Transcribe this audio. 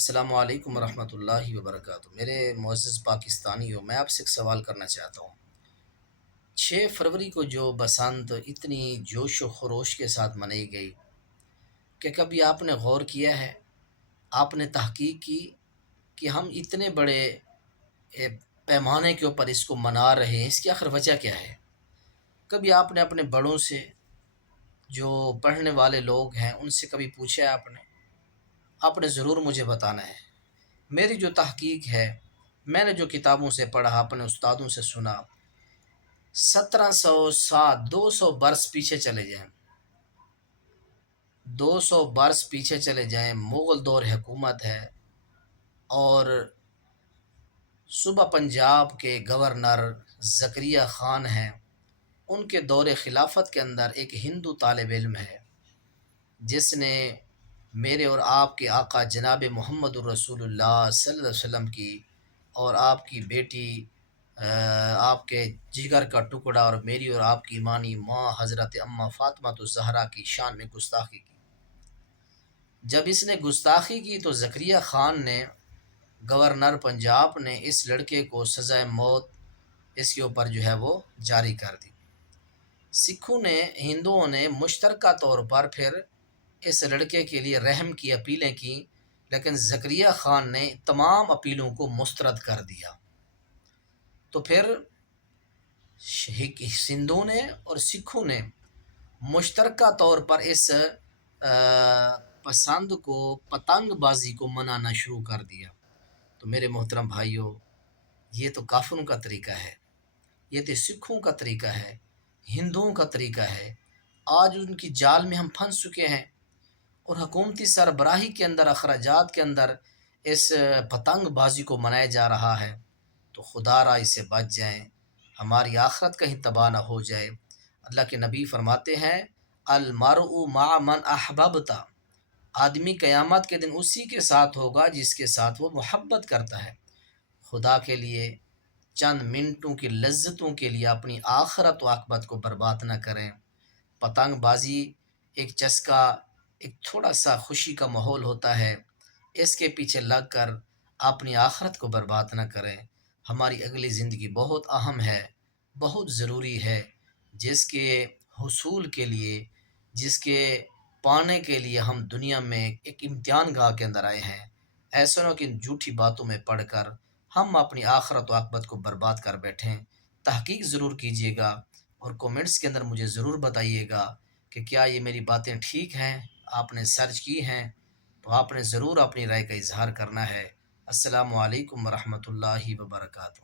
السلام علیکم ورحمۃ اللہ وبرکاتہ۔ میرے معزز پاکستانیوں، میں آپ سے ایک سوال کرنا چاہتا ہوں۔ 6 فروری کو جو بسنت اتنی جوش و خروش کے ساتھ منائی گئی، کہ کبھی آپ نے غور کیا ہے، آپ نے تحقیق کی کہ ہم اتنے بڑے اے، پیمانے کے اوپر اس کو منا رہے ہیں، اس کی آخر وجہ کیا ہے؟ کبھی آپ نے اپنے بڑوں سے، جو پڑھنے والے لوگ ہیں، ان سے کبھی پوچھا ہے آپ نے ضرور مجھے بتانا ہے۔ میری جو تحقیق ہے، میں نے جو کتابوں سے پڑھا، اپنے استادوں سے سنا، 1707 200 برس پیچھے چلے جائیں، 200 برس پیچھے چلے جائیں، مغل دور حکومت ہے، اور صوبہ پنجاب کے گورنر زکریا خان ہیں۔ ان کے دور خلافت کے اندر ایک ہندو طالب علم ہے، جس نے میرے اور آپ کے آقا جناب محمد الرسول اللہ صلی اللہ علیہ وسلم کی اور آپ کی بیٹی، آپ کے جگر کا ٹکڑا، اور میری اور آپ کی ایمانی ماں حضرت اماں فاطمہ الزہرا کی شان میں گستاخی کی۔ جب اس نے گستاخی کی تو زکریا خان نے، گورنر پنجاب نے، اس لڑکے کو سزائے موت اس کے اوپر جو ہے وہ جاری کر دی۔ سکھوں نے، ہندوؤں نے مشترکہ طور پر پھر اس لڑکے کے لیے رحم کی اپیلیں کیں، لیکن زکریا خان نے تمام اپیلوں کو مسترد کر دیا۔ تو پھر ہندوؤں نے اور سکھوں نے مشترکہ طور پر اس پسند کو، پتنگ بازی کو منانا شروع کر دیا۔ تو میرے محترم بھائیوں، یہ تو کافروں کا طریقہ ہے، یہ تو سکھوں کا طریقہ ہے، ہندوؤں کا طریقہ ہے۔ آج ان کی جال میں ہم پھنس چکے ہیں، اور حکومتی سربراہی کے اندر، اخراجات کے اندر اس پتنگ بازی کو منایا جا رہا ہے۔ تو خدا را اس سے بچ جائیں، ہماری آخرت کہیں تباہ نہ ہو جائے۔ اللہ کے نبی فرماتے ہیں، المرء مع من احببتا، آدمی قیامت کے دن اسی کے ساتھ ہوگا جس کے ساتھ وہ محبت کرتا ہے۔ خدا کے لیے چند منٹوں کی لذتوں کے لیے اپنی آخرت و عاقبت کو برباد نہ کریں۔ پتنگ بازی ایک چسکا، ایک تھوڑا سا خوشی کا ماحول ہوتا ہے، اس کے پیچھے لگ کر اپنی آخرت کو برباد نہ کریں۔ ہماری اگلی زندگی بہت اہم ہے، بہت ضروری ہے، جس کے حصول کے لیے، جس کے پانے کے لیے ہم دنیا میں ایک امتحان گاہ کے اندر آئے ہیں۔ ایسا نہ کہ ان جھوٹی باتوں میں پڑھ کر ہم اپنی آخرت و عاقبت کو برباد کر بیٹھیں۔ تحقیق ضرور کیجیے گا، اور کومنٹس کے اندر مجھے ضرور بتائیے گا کہ کیا یہ میری باتیں ٹھیک ہیں، آپ نے سرچ کی ہیں، تو آپ نے ضرور اپنی رائے کا اظہار کرنا ہے۔ السلام علیکم ورحمۃ اللہ وبرکاتہ۔